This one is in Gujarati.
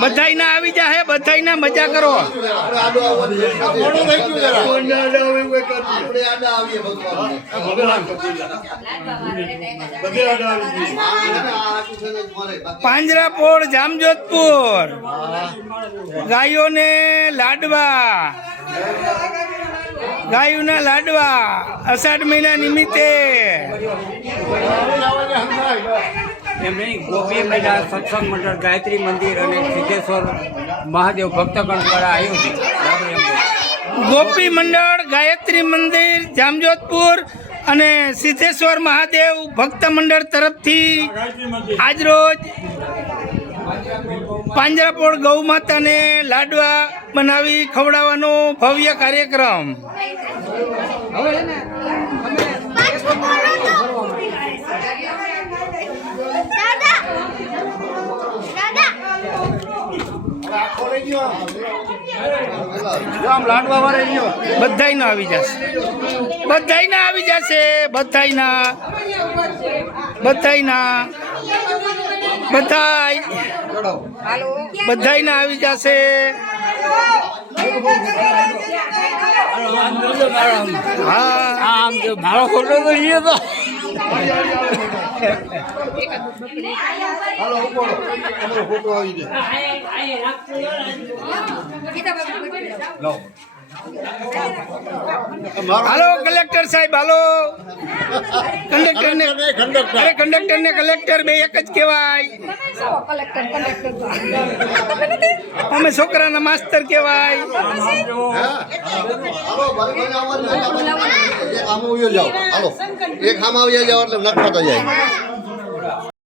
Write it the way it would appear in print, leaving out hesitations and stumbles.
બધાય ના આવી જાય, બધાય ના મજા કરો. પાંજરાપોળ જામજોધપુર ગાયોને લાડવા, ગાયોના લાડવા અષાઢ મહિના નિમિત્તે ગોપી મેળા સત્સંગ મંડળ ગાયત્રી મંદિર અને સિદ્ધેશ્વર મહાદેવ ભક્તગણ દ્વારા આયોજિત ગોપી મંડળ ગાયત્રી મંદિર જામજોધપુર અને સિદ્ધેશ્વર મહાદેવ ભક્ત મંડળ તરફથી આજરોજ પાંજરાપોળ ગૌ માતાને લાડવા બનાવી ખવડાવવાનો ભવ્ય કાર્યક્રમ. બધાય ના આવી જશે, બધાય ના આવી જશે, બધાય ના, બધાય ના, બધાય બધાય ના આવી જશે. હા, મારો ફોટો તો લઈએ તો હાલો કલેક્ટર સાહેબ, હાલો કંડક્ટર ને, અરે કંડક્ટર ને કલેક્ટર બે એક જ કહેવાય. અમે છોકરાના માસ્તર કહેવાય. એક આમ આવી જાઓ એટલે નખતા જાય.